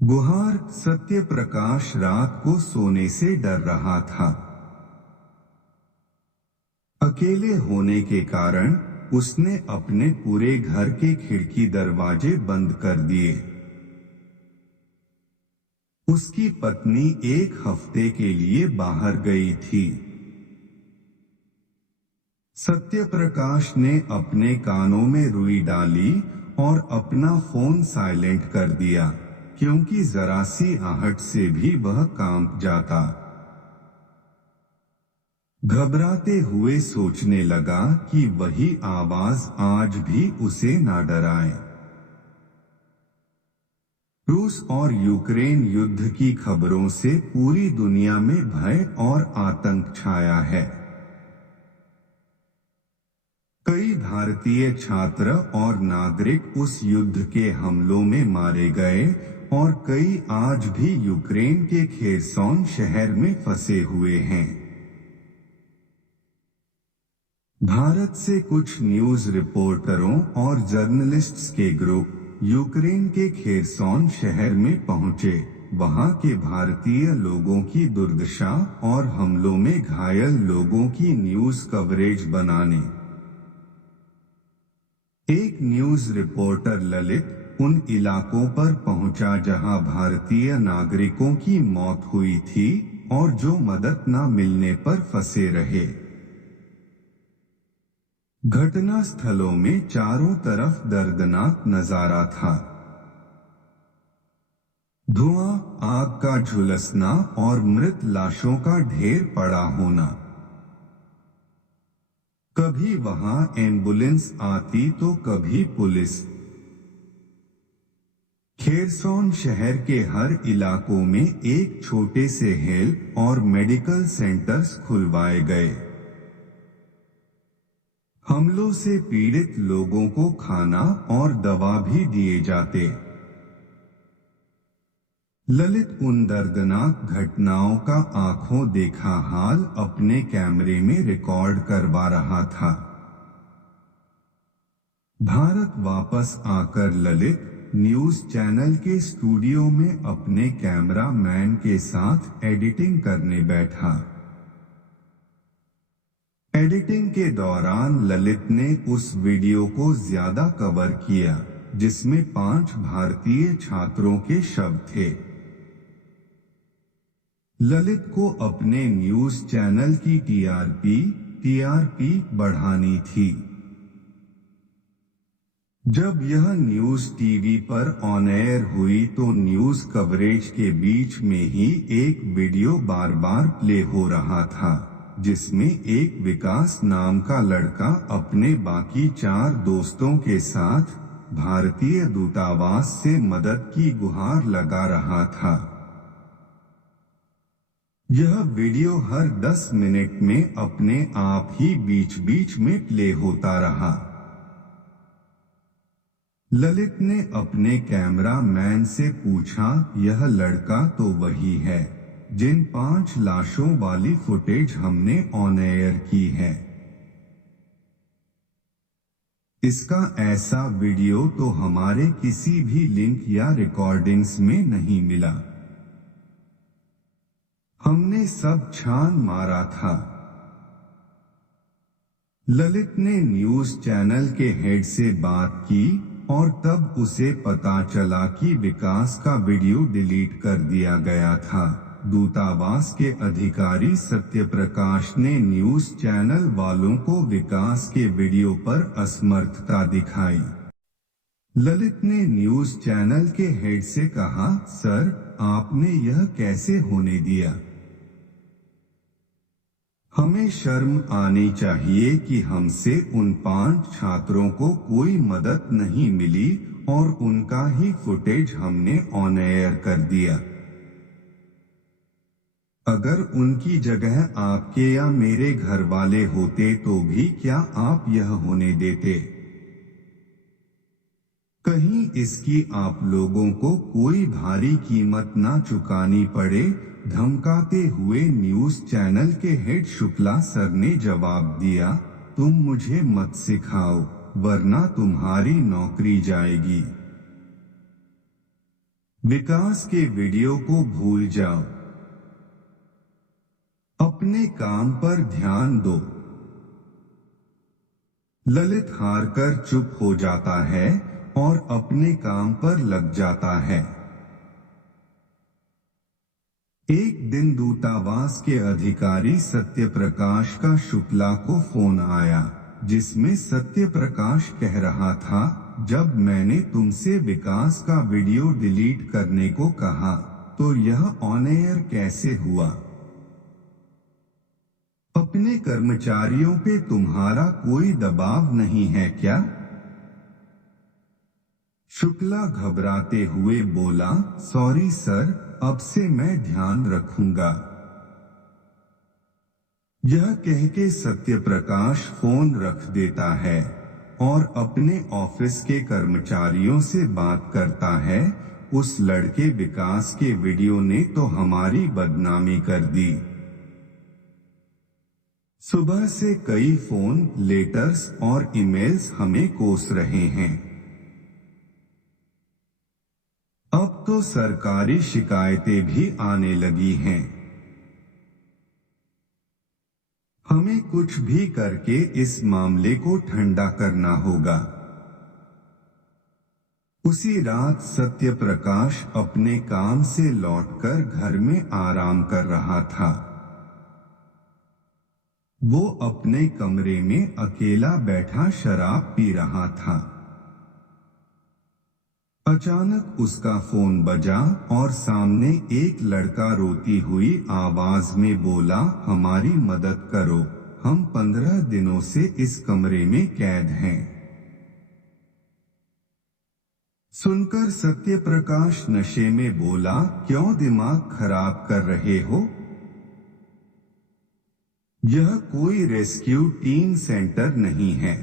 गुहार सत्य प्रकाश रात को सोने से डर रहा था। अकेले होने के कारण उसने अपने पूरे घर के खिड़की दरवाजे बंद कर दिए। उसकी पत्नी एक हफ्ते के लिए बाहर गई थी। सत्य प्रकाश ने अपने कानों में रुई डाली और अपना फोन साइलेंट कर दिया, क्योंकि जरा सी आहट से भी वह कांप जाता। घबराते हुए सोचने लगा कि वही आवाज आज भी उसे ना डराए। रूस और यूक्रेन युद्ध की खबरों से पूरी दुनिया में भय और आतंक छाया है। कई भारतीय छात्र और नागरिक उस युद्ध के हमलों में मारे गए और कई आज भी यूक्रेन के खेरसोन शहर में फंसे हुए हैं। भारत से कुछ न्यूज रिपोर्टरों और जर्नलिस्ट्स के ग्रुप यूक्रेन के खेरसोन शहर में पहुंचे, वहां के भारतीय लोगों की दुर्दशा और हमलों में घायल लोगों की न्यूज कवरेज बनाने। एक न्यूज रिपोर्टर ललित उन इलाकों पर पहुंचा जहां भारतीय नागरिकों की मौत हुई थी और जो मदद न मिलने पर फंसे रहे। घटना स्थलों में चारों तरफ दर्दनाक नजारा था। धुआं, आग का झुलसना और मृत लाशों का ढेर पड़ा होना। कभी वहां एम्बुलेंस आती तो कभी पुलिस। खेरसोन शहर के हर इलाकों में एक छोटे से हेल्थ और मेडिकल सेंटर्स खुलवाए गए। हमलों से पीड़ित लोगों को खाना और दवा भी दिए जाते। ललित उन दर्दनाक घटनाओं का आंखों देखा हाल अपने कैमरे में रिकॉर्ड करवा रहा था। भारत वापस आकर ललित न्यूज चैनल के स्टूडियो में अपने कैमरा मैन के साथ एडिटिंग करने बैठा। एडिटिंग के दौरान ललित ने उस वीडियो को ज्यादा कवर किया जिसमें 5 भारतीय छात्रों के शव थे। ललित को अपने न्यूज चैनल की टीआरपी बढ़ानी थी। जब यह न्यूज टीवी पर ऑन एयर हुई तो न्यूज कवरेज के बीच में ही एक वीडियो बार बार प्ले हो रहा था, जिसमें एक विकास नाम का लड़का अपने बाकी 4 दोस्तों के साथ भारतीय दूतावास से मदद की गुहार लगा रहा था। यह वीडियो हर 10 मिनट में अपने आप ही बीच बीच में प्ले होता रहा। ललित ने अपने कैमरा मैन से पूछा, यह लड़का तो वही है जिन 5 लाशों वाली फुटेज हमने ऑन एयर की है। इसका ऐसा वीडियो तो हमारे किसी भी लिंक या रिकॉर्डिंग्स में नहीं मिला। हमने सब छान मारा था। ललित ने न्यूज चैनल के हेड से बात की और तब उसे पता चला कि विकास का वीडियो डिलीट कर दिया गया था। दूतावास के अधिकारी सत्य प्रकाश ने न्यूज चैनल वालों को विकास के वीडियो पर असमर्थता दिखाई। ललित ने न्यूज चैनल के हेड से कहा, सर, आपने यह कैसे होने दिया? हमें शर्म आनी चाहिए कि हमसे उन 5 छात्रों को कोई मदद नहीं मिली और उनका ही फुटेज हमने ऑन एयर कर दिया। अगर उनकी जगह आपके या मेरे घर वाले होते तो भी क्या आप यह होने देते? कहीं इसकी आप लोगों को कोई भारी कीमत ना चुकानी पड़े धमकाते हुए न्यूज चैनल के हेड शुक्ला सर ने जवाब दिया, तुम मुझे मत सिखाओ, वरना तुम्हारी नौकरी जाएगी। विकास के वीडियो को भूल जाओ, अपने काम पर ध्यान दो। ललित हार कर चुप हो जाता है और अपने काम पर लग जाता है। एक दिन दूतावास के अधिकारी सत्यप्रकाश का शुक्ला को फोन आया, जिसमें सत्यप्रकाश कह रहा था, जब मैंने तुमसे विकास का वीडियो डिलीट करने को कहा, तो यह ऑन एयर कैसे हुआ? अपने कर्मचारियों पे तुम्हारा कोई दबाव नहीं है क्या? शुक्ला घबराते हुए बोला, सॉरी सर, अब से मैं ध्यान रखूंगा। यह कह के सत्यप्रकाश फोन रख देता है और अपने ऑफिस के कर्मचारियों से बात करता है, उस लड़के विकास के वीडियो ने तो हमारी बदनामी कर दी। सुबह से कई फोन, लेटर्स और ईमेल्स हमें कोस रहे हैं। अब तो सरकारी शिकायतें भी आने लगी हैं। हमें कुछ भी करके इस मामले को ठंडा करना होगा। उसी रात सत्यप्रकाश अपने काम से लौटकर घर में आराम कर रहा था। वो अपने कमरे में अकेला बैठा शराब पी रहा था। अचानक उसका फोन बजा और सामने एक लड़का रोती हुई आवाज में बोला, हमारी मदद करो, हम 15 दिनों से इस कमरे में कैद हैं। सुनकर सत्यप्रकाश नशे में बोला, क्यों दिमाग खराब कर रहे हो? यह कोई रेस्क्यू टीम सेंटर नहीं है,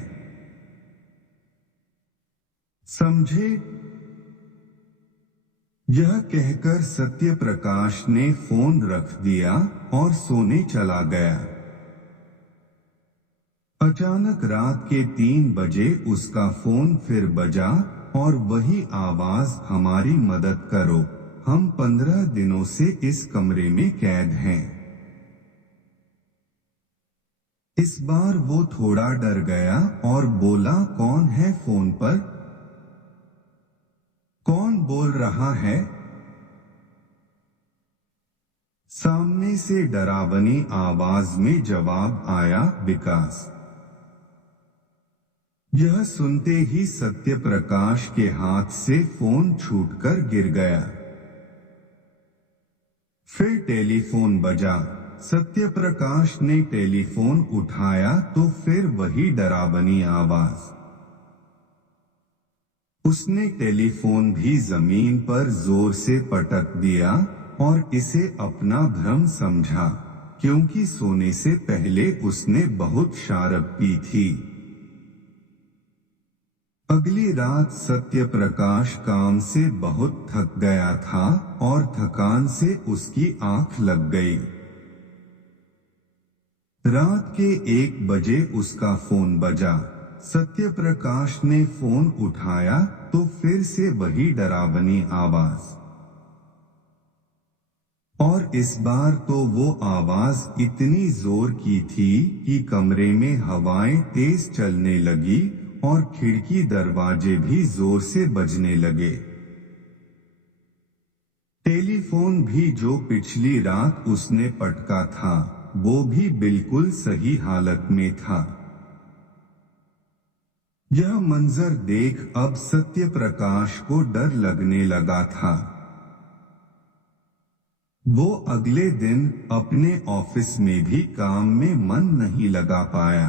समझे? यह कहकर सत्यप्रकाश ने फोन रख दिया और सोने चला गया। अचानक रात के 3 बजे उसका फोन फिर बजा और वही आवाज, हमारी मदद करो, हम 15 दिनों से इस कमरे में कैद हैं। इस बार वो थोड़ा डर गया और बोला, कौन है फोन पर? कौन बोल रहा है? सामने से डरावनी आवाज में जवाब आया, विकास। यह सुनते ही सत्यप्रकाश के हाथ से फोन छूटकर गिर गया। फिर टेलीफोन बजा। सत्यप्रकाश ने टेलीफोन उठाया तो फिर वही डरावनी आवाज। उसने टेलीफोन भी जमीन पर जोर से पटक दिया और इसे अपना भ्रम समझा, क्योंकि सोने से पहले उसने बहुत शराब पी थी। अगली रात सत्यप्रकाश काम से बहुत थक गया था और थकान से उसकी आंख लग गई। रात के 1 बजे उसका फोन बजा। सत्यप्रकाश ने फोन उठाया तो फिर से वही डरावनी आवाज, और इस बार तो वो आवाज इतनी जोर की थी कि कमरे में हवाएं तेज चलने लगी और खिड़की दरवाजे भी जोर से बजने लगे। टेलीफोन भी जो पिछली रात उसने पटका था, वो भी बिल्कुल सही हालत में था। यह मंजर देख अब सत्यप्रकाश को डर लगने लगा था। वो अगले दिन अपने ऑफिस में भी काम में मन नहीं लगा पाया।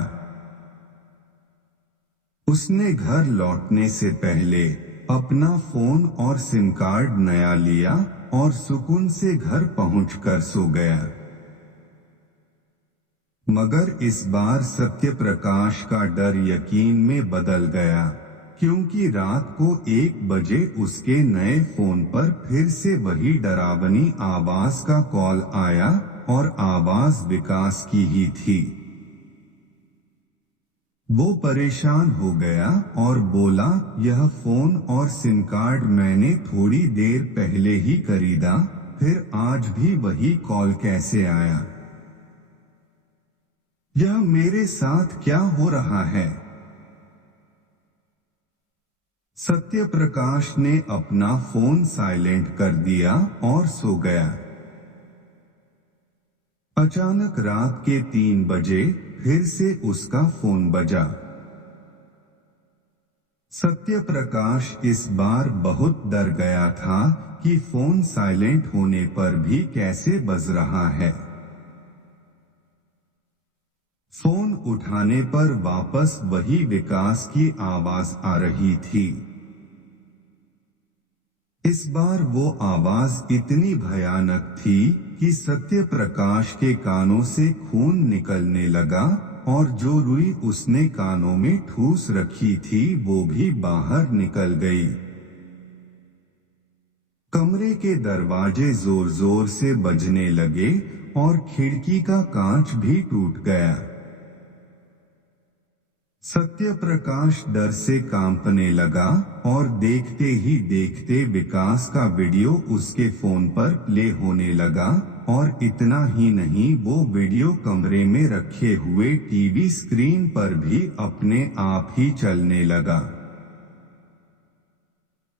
उसने घर लौटने से पहले अपना फोन और सिम कार्ड नया लिया और सुकून से घर पहुंचकर सो गया। मगर इस बार सत्यप्रकाश का डर यकीन में बदल गया। क्योंकि रात को 1 बजे उसके नए फोन पर फिर से वही डरावनी आवाज का कॉल आया और आवाज विकास की ही थी। वो परेशान हो गया और बोला, यह फोन और सिम कार्ड मैंने थोड़ी देर पहले ही खरीदा, फिर आज भी वही कॉल कैसे आया? यह मेरे साथ क्या हो रहा है? सत्यप्रकाश ने अपना फोन साइलेंट कर दिया और सो गया। अचानक रात के 3 बजे फिर से उसका फोन बजा। सत्यप्रकाश इस बार बहुत डर गया था कि फोन साइलेंट होने पर भी कैसे बज रहा है। फोन उठाने पर वापस वही विकास की आवाज आ रही थी। इस बार वो आवाज इतनी भयानक थी कि सत्यप्रकाश के कानों से खून निकलने लगा और जो रुई उसने कानों में ठूस रखी थी वो भी बाहर निकल गई। कमरे के दरवाजे जोर जोर से बजने लगे और खिड़की का कांच भी टूट गया। सत्यप्रकाश डर से कांपने लगा और देखते ही देखते विकास का वीडियो उसके फोन पर प्ले होने लगा और इतना ही नहीं, वो वीडियो कमरे में रखे हुए टीवी स्क्रीन पर भी अपने आप ही चलने लगा।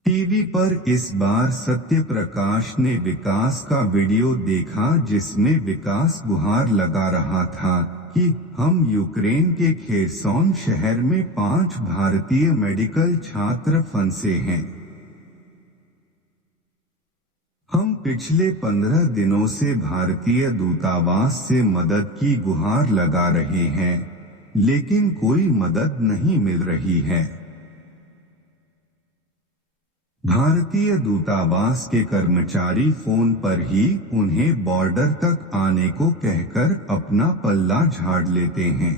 टीवी पर इस बार सत्यप्रकाश ने विकास का वीडियो देखा जिसमें विकास गुहार लगा रहा था कि हम यूक्रेन के खेरसोन शहर में 5 भारतीय मेडिकल छात्र फंसे हैं। हम पिछले 15 दिनों से भारतीय दूतावास से मदद की गुहार लगा रहे हैं, लेकिन कोई मदद नहीं मिल रही है। भारतीय दूतावास के कर्मचारी फोन पर ही उन्हें बॉर्डर तक आने को कहकर अपना पल्ला झाड़ लेते हैं,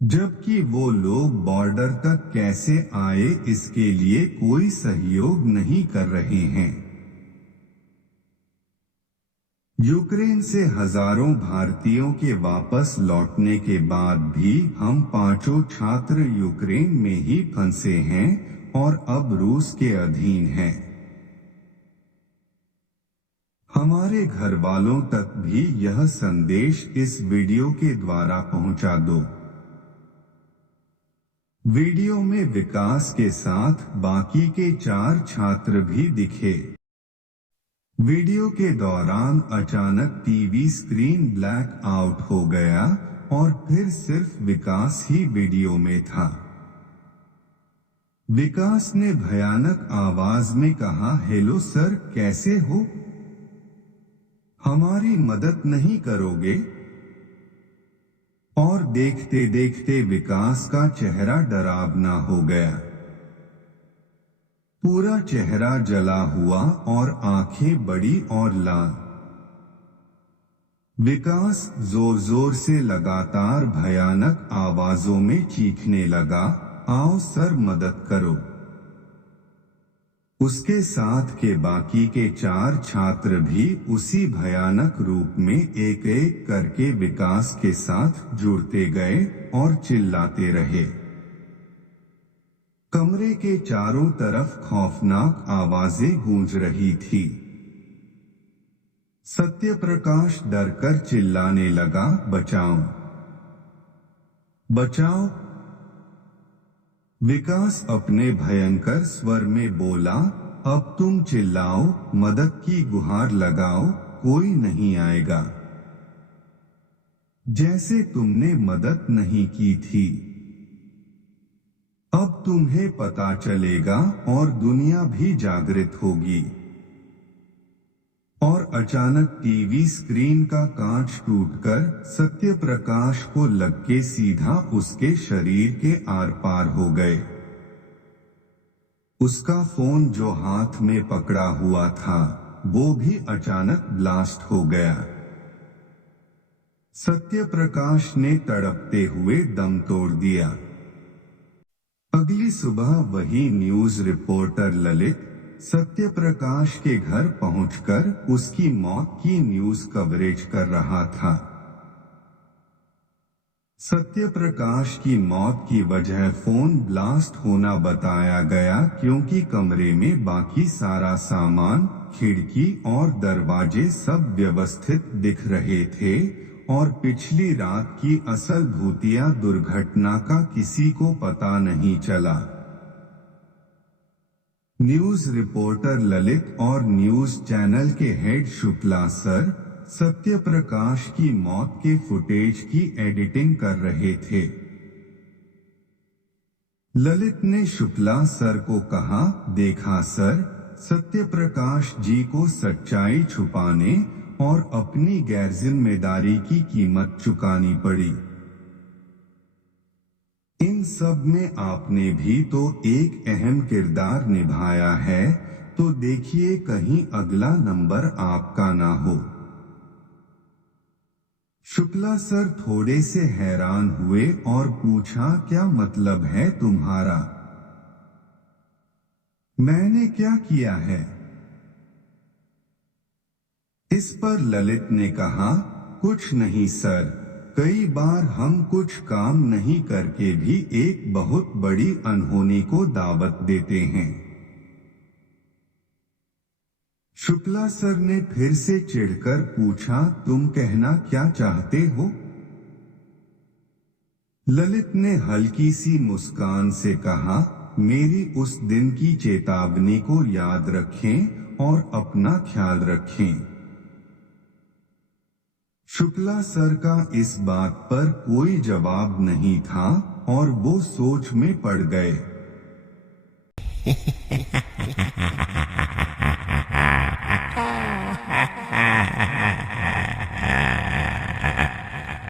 जबकि वो लोग बॉर्डर तक कैसे आए इसके लिए कोई सहयोग नहीं कर रहे हैं। यूक्रेन से हजारों भारतीयों के वापस लौटने के बाद भी हम 5 छात्र यूक्रेन में ही फंसे हैं और अब रूस के अधीन हैं। हमारे घर वालों तक भी यह संदेश इस वीडियो के द्वारा पहुंचा दो। वीडियो में विकास के साथ बाकी के 4 छात्र भी दिखे। वीडियो के दौरान अचानक टीवी स्क्रीन ब्लैक आउट हो गया और फिर सिर्फ विकास ही वीडियो में था। विकास ने भयानक आवाज में कहा, हेलो सर, कैसे हो? हमारी मदद नहीं करोगे? और देखते देखते विकास का चेहरा डरावना हो गया। पूरा चेहरा जला हुआ और आंखें बड़ी और लाल। विकास जोर जोर से लगातार भयानक आवाजों में चीखने लगा, आओ सर, मदद करो। उसके साथ के बाकी के 4 छात्र भी उसी भयानक रूप में एक एक करके विकास के साथ जुड़ते गए और चिल्लाते रहे। कमरे के चारों तरफ खौफनाक आवाजें गूंज रही थी। सत्यप्रकाश डरकर चिल्लाने लगा, बचाओ, बचाओ। विकास अपने भयंकर स्वर में बोला, अब तुम चिल्लाओ, मदद की गुहार लगाओ, कोई नहीं आएगा। जैसे तुमने मदद नहीं की थी। अब तुम्हें पता चलेगा और दुनिया भी जागृत होगी। और अचानक टीवी स्क्रीन का कांच टूटकर सत्यप्रकाश को लग के सीधा उसके शरीर के आर पार हो गए। उसका फोन जो हाथ में पकड़ा हुआ था वो भी अचानक ब्लास्ट हो गया। सत्यप्रकाश ने तड़पते हुए दम तोड़ दिया। अगली सुबह वही न्यूज रिपोर्टर ललित सत्यप्रकाश के घर पहुंचकर उसकी मौत की न्यूज कवरेज कर रहा था। सत्यप्रकाश की मौत की वजह फोन ब्लास्ट होना बताया गया, क्योंकि कमरे में बाकी सारा सामान, खिड़की और दरवाजे सब व्यवस्थित दिख रहे थे और पिछली रात की असल भूतिया दुर्घटना का किसी को पता नहीं चला। न्यूज रिपोर्टर ललित और न्यूज चैनल के हेड शुक्ला सर सत्यप्रकाश की मौत के फुटेज की एडिटिंग कर रहे थे। ललित ने शुक्ला सर को कहा, देखा सर, सत्यप्रकाश जी को सच्चाई छुपाने और अपनी गैरजिम्मेदारी की कीमत चुकानी पड़ी। इन सब में आपने भी तो एक अहम किरदार निभाया है, तो देखिए कहीं अगला नंबर आपका ना हो। शुक्ला सर थोड़े से हैरान हुए और पूछा, क्या मतलब है तुम्हारा? मैंने क्या किया है? इस पर ललित ने कहा, कुछ नहीं सर, कई बार हम कुछ काम नहीं करके भी एक बहुत बड़ी अनहोनी को दावत देते हैं। शुक्ला सर ने फिर से चिढ़कर पूछा, तुम कहना क्या चाहते हो? ललित ने हल्की सी मुस्कान से कहा, मेरी उस दिन की चेतावनी को याद रखें और अपना ख्याल रखें। शुक्ला सर का इस बात पर कोई जवाब नहीं था और वो सोच में पड़ गए।